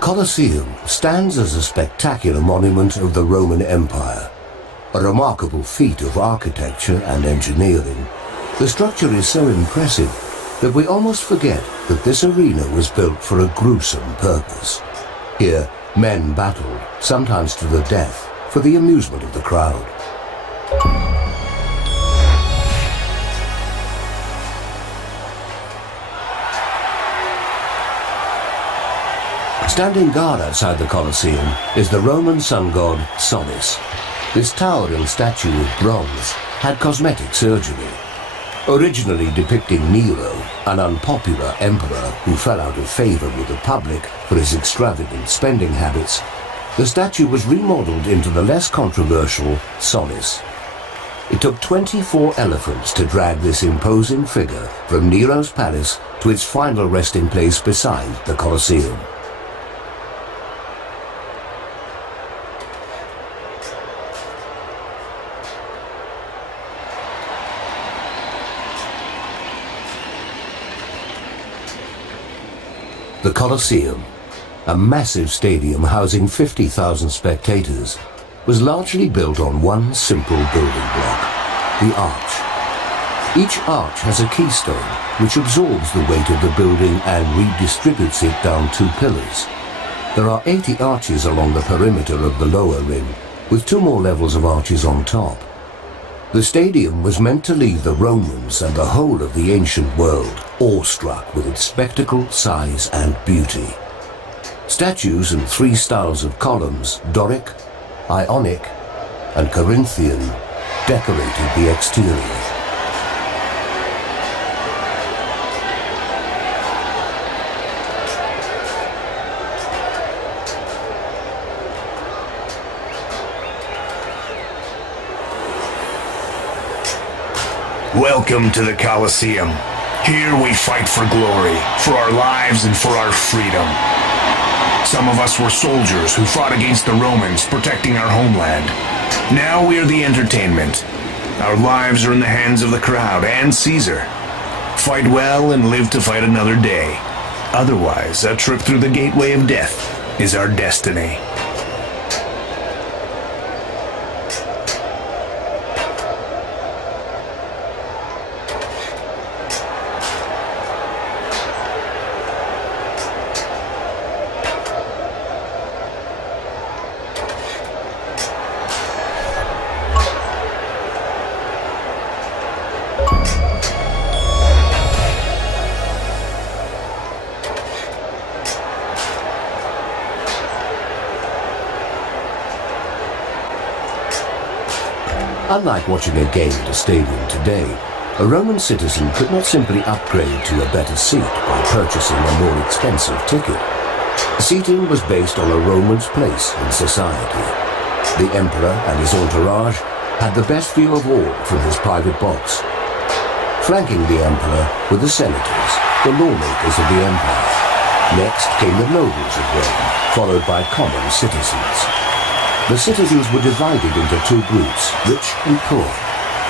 Colosseum stands as a spectacular monument of the Roman Empire. A remarkable feat of architecture and engineering, the structure is so impressive that we almost forget that this arena was built for a gruesome purpose. Here, men battled, sometimes to the death, for the amusement of the crowd. Standing guard outside the Colosseum is the Roman sun god Solis. This towering statue of bronze had cosmetic surgery. Originally depicting Nero, an unpopular emperor who fell out of favor with the public for his extravagant spending habits, the statue was remodeled into the less controversial Solis. It took 24 elephants to drag this imposing figure from Nero's palace to its final resting place beside the Colosseum. The Colosseum, a massive stadium housing 50,000 spectators, was largely built on one simple building block, the arch. Each arch has a keystone which absorbs the weight of the building and redistributes it down two pillars. There are 80 arches along the perimeter of the lower rim, with 2 more levels of arches on top. The stadium was meant to leave the Romans and the whole of the ancient world awestruck with its spectacle, size and beauty. Statues in 3 styles of columns, Doric, Ionic and Corinthian, decorated the exterior. Welcome to the Colosseum. Here we fight for glory, for our lives and for our freedom. Some of us were soldiers who fought against the Romans, protecting our homeland. Now we are the entertainment. Our lives are in the hands of the crowd and Caesar. Fight well and live to fight another day. Otherwise, a trip through the gateway of death is our destiny. Unlike watching a game at a stadium today, a Roman citizen could not simply upgrade to a better seat by purchasing a more expensive ticket. Seating was based on a Roman's place in society. The emperor and his entourage had the best view of all from his private box. Flanking the emperor were the senators, the lawmakers of the empire. Next came the nobles of Rome, followed by common citizens. The citizens were divided into 2 groups, rich and poor.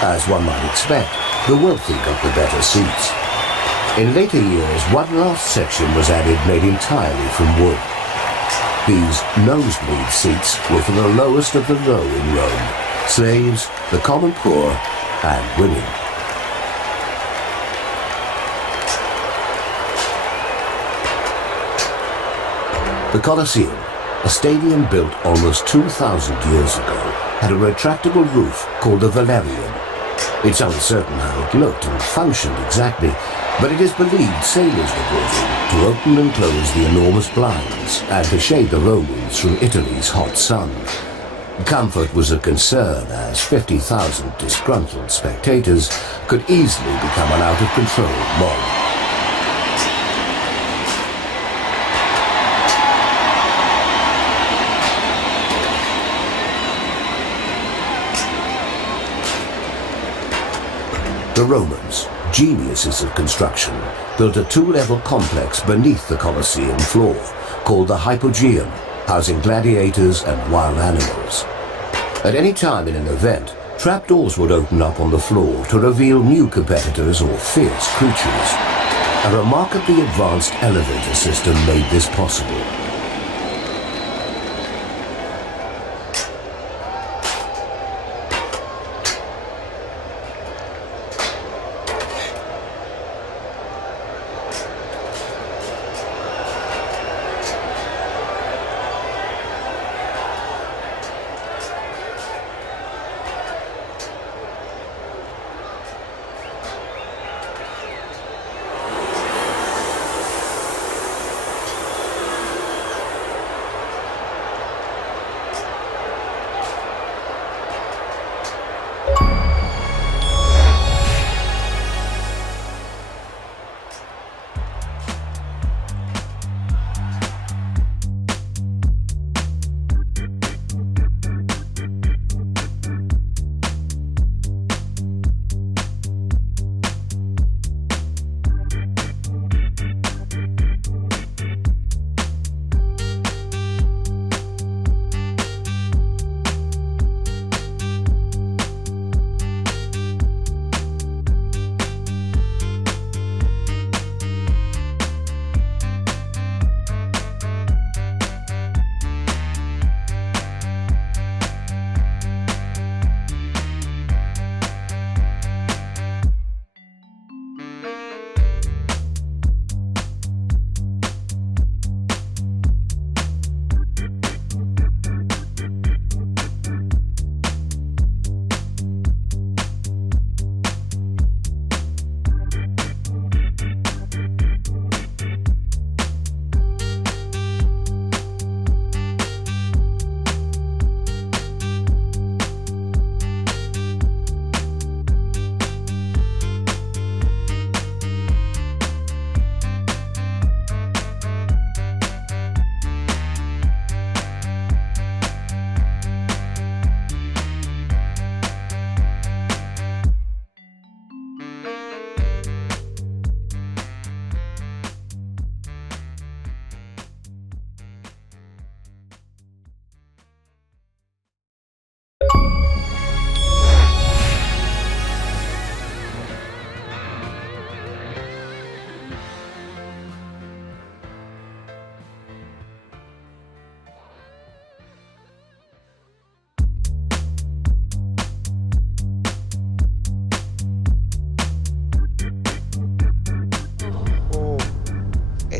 As one might expect, the wealthy got the better seats. In later years, one last section was added made entirely from wood. These nosebleed seats were for the lowest of the low in Rome, slaves, the common poor, and women. The Colosseum, a stadium built almost 2,000 years ago, had a retractable roof called the Valerium. It's uncertain how it looked and functioned exactly, but it is believed sailors were brought in to open and close the enormous blinds and to shade the Romans from Italy's hot sun. Comfort was a concern, as 50,000 disgruntled spectators could easily become an out-of-control mob. The Romans, geniuses of construction, built a 2-level complex beneath the Colosseum floor, called the Hypogeum, housing gladiators and wild animals. At any time in an event, trapdoors would open up on the floor to reveal new competitors or fierce creatures. A remarkably advanced elevator system made this possible.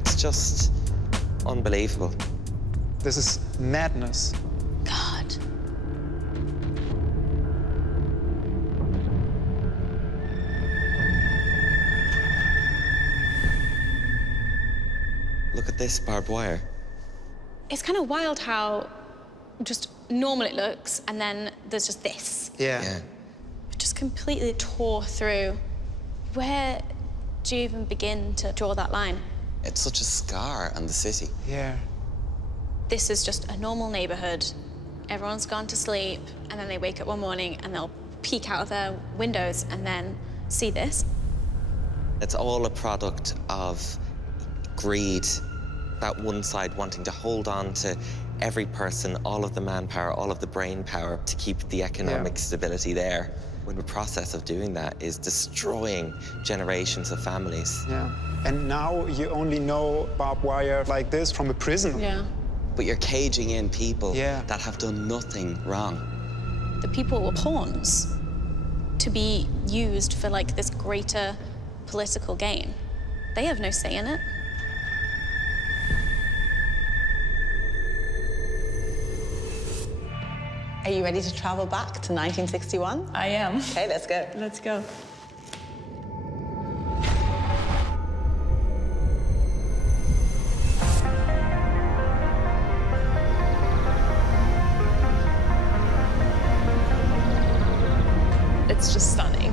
It's just unbelievable. This is madness. God. Look at this barbed wire. It's kind of wild how just normal it looks, and then there's just this. Yeah. It just completely tore through. Where do you even begin to draw that line? It's such a scar on the city. Yeah. This is just a normal neighborhood. Everyone's gone to sleep, and then they wake up one morning and they'll peek out of their windows and then see this. It's all a product of greed, that one side wanting to hold on to every person, all of the manpower, all of the brain power to keep the economic stability there. When the process of doing that is destroying generations of families. Yeah. And now you only know barbed wire like this from a prison. Yeah. But you're caging in people Yeah. that have done nothing wrong. The people were pawns to be used for like this greater political gain. They have no say in it. Are you ready to travel back to 1961? I am. Okay, let's go. Let's go. It's just stunning.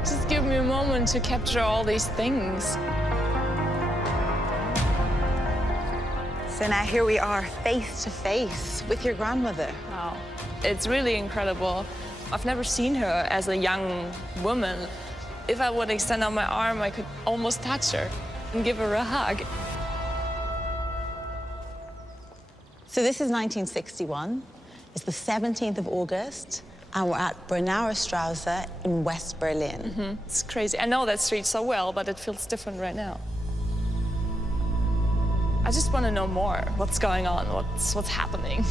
Just give me a moment to capture all these things. So now here we are, face to face with your grandmother. Wow. It's really incredible. I've never seen her as a young woman. If I would extend out my arm, I could almost touch her and give her a hug. So this is 1961. It's the 17th of August, and we're at Bernauer Straße in West Berlin. It's crazy. I know that street so well, but it feels different right now. I just want to know more. What's going on? What's happening?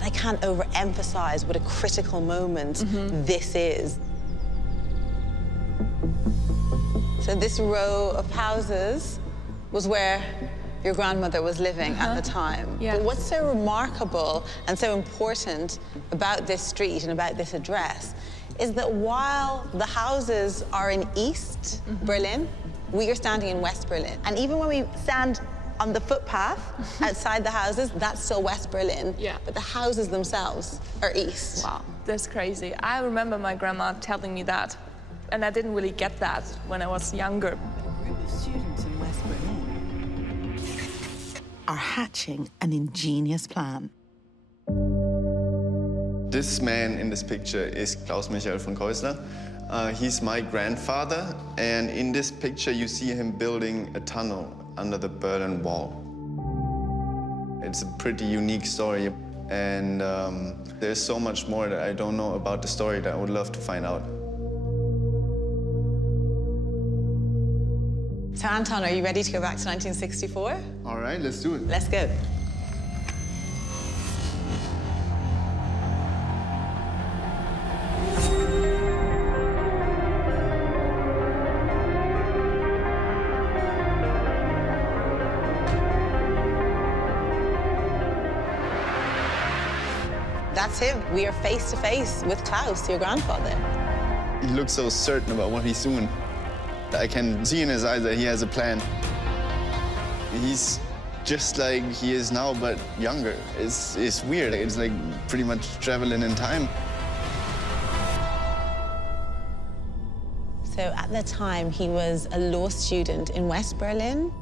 I can't overemphasize what a critical moment this is. So this row of houses was where your grandmother was living at the time. Yeah. But what's so remarkable and so important about this street and about this address is that while the houses are in East Berlin, we are standing in West Berlin. And even when we stand on the footpath outside the houses, that's still West Berlin. Yeah. But the houses themselves are East. Wow, that's crazy. I remember my grandma telling me that, and I didn't really get that when I was younger. A group of students in West Berlin are hatching an ingenious plan. This man in this picture is Klaus Michael von Keusler. He's my grandfather, and in this picture you see him building a tunnel under the Berlin Wall. It's a pretty unique story, and there's so much more that I don't know about the story that I would love to find out. So Anton, are you ready to go back to 1964? All right, let's do it. Let's go. That's him. We are face to face with Klaus, your grandfather. He looks so certain about what he's doing. I can see in his eyes that he has a plan. He's just like he is now, but younger. It's weird. It's like pretty much traveling in time. So at the time, he was a law student in West Berlin.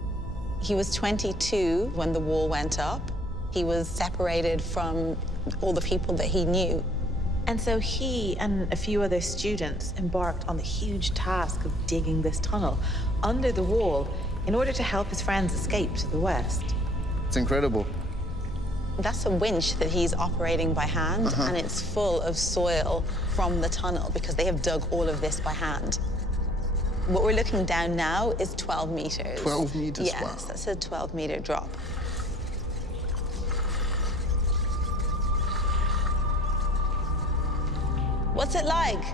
He was 22 when the wall went up. He was separated from all the people that he knew. And so he and a few other students embarked on the huge task of digging this tunnel under the wall in order to help his friends escape to the west. It's incredible. That's a winch that he's operating by hand, and it's full of soil from the tunnel because they have dug all of this by hand. What we're looking down now is 12 meters. 12 meters, yes, wow. That's a 12-meter drop. What's it like?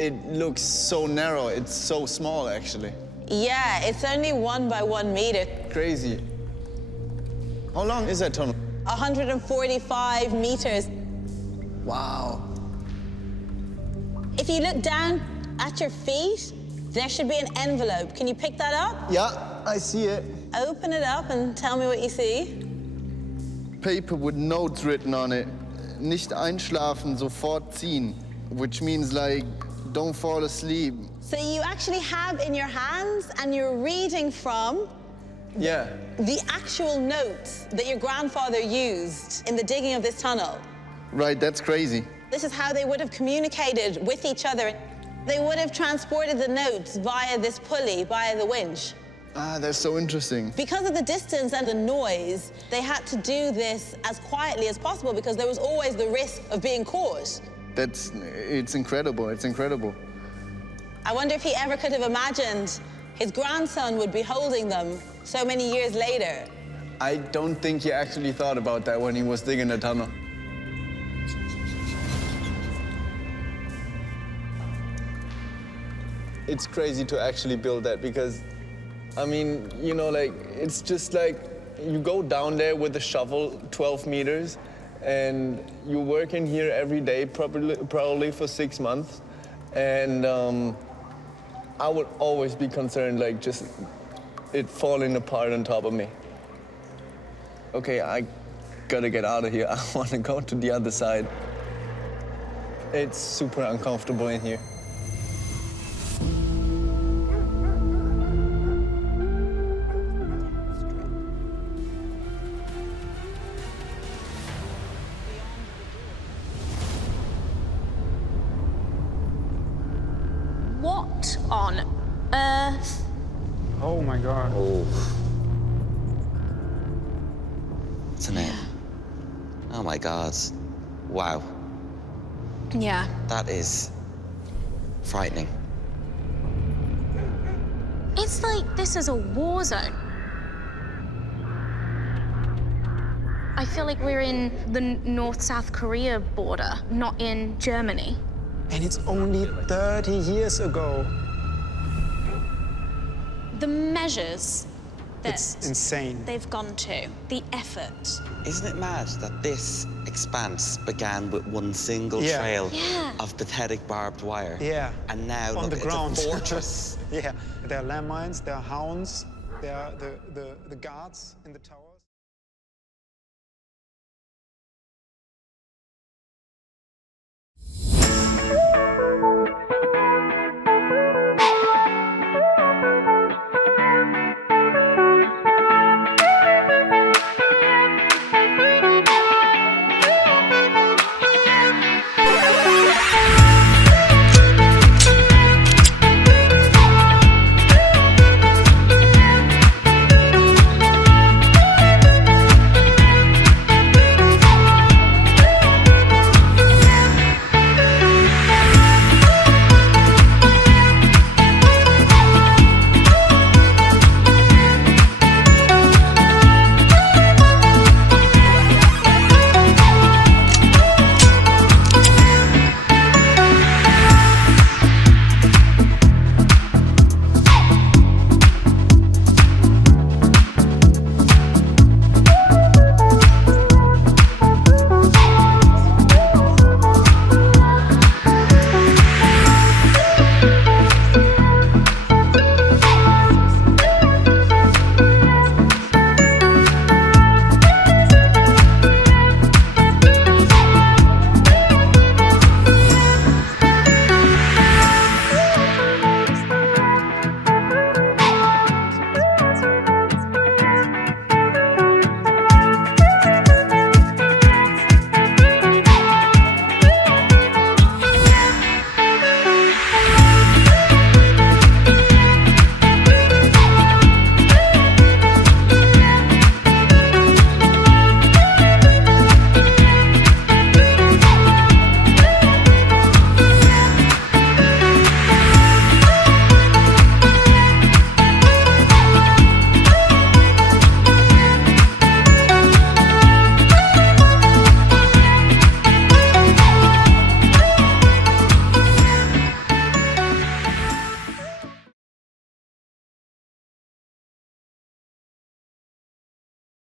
It looks so narrow. It's so small, actually. Yeah, it's only 1 by 1 meter. Crazy. How long is that tunnel? 145 meters. Wow. If you look down at your feet, there should be an envelope. Can you pick that up? Yeah, I see it. Open it up and tell me what you see. Paper with notes written on it. Nicht einschlafen, sofort ziehen. Which means like, don't fall asleep. So you actually have in your hands and you're reading from Yeah. the actual notes that your grandfather used in the digging of this tunnel. Right, that's crazy. This is how they would have communicated with each other. They would have transported the notes via this pulley, via the winch. Ah, that's so interesting. Because of the distance and the noise, they had to do this as quietly as possible because there was always the risk of being caught. It's incredible, it's incredible. I wonder if he ever could have imagined his grandson would be holding them so many years later. I don't think he actually thought about that when he was digging the tunnel. It's crazy to actually build that because, I mean, you know, like, it's just like you go down there with a shovel 12 meters and you work in here every day, probably for 6 months. And I would always be concerned, like, just it falling apart on top of me. Okay, I gotta get out of here. I wanna go to the other side. It's super uncomfortable in here. What on earth? Oh my God. Oh. What's the name? Oh my God. Wow. Yeah. That is frightening. It's like this is a war zone. I feel like we're in the North-South Korea border, not in Germany. And it's only 30 years ago. The measures that It's insane. they've gone to, the effort. Isn't it mad that this expanse began with one single Yeah. trail Yeah. of pathetic barbed wire? Yeah. And now, On look, the it's ground. a fortress. Yeah. There are landmines, there are hounds, there are the guards in the tower.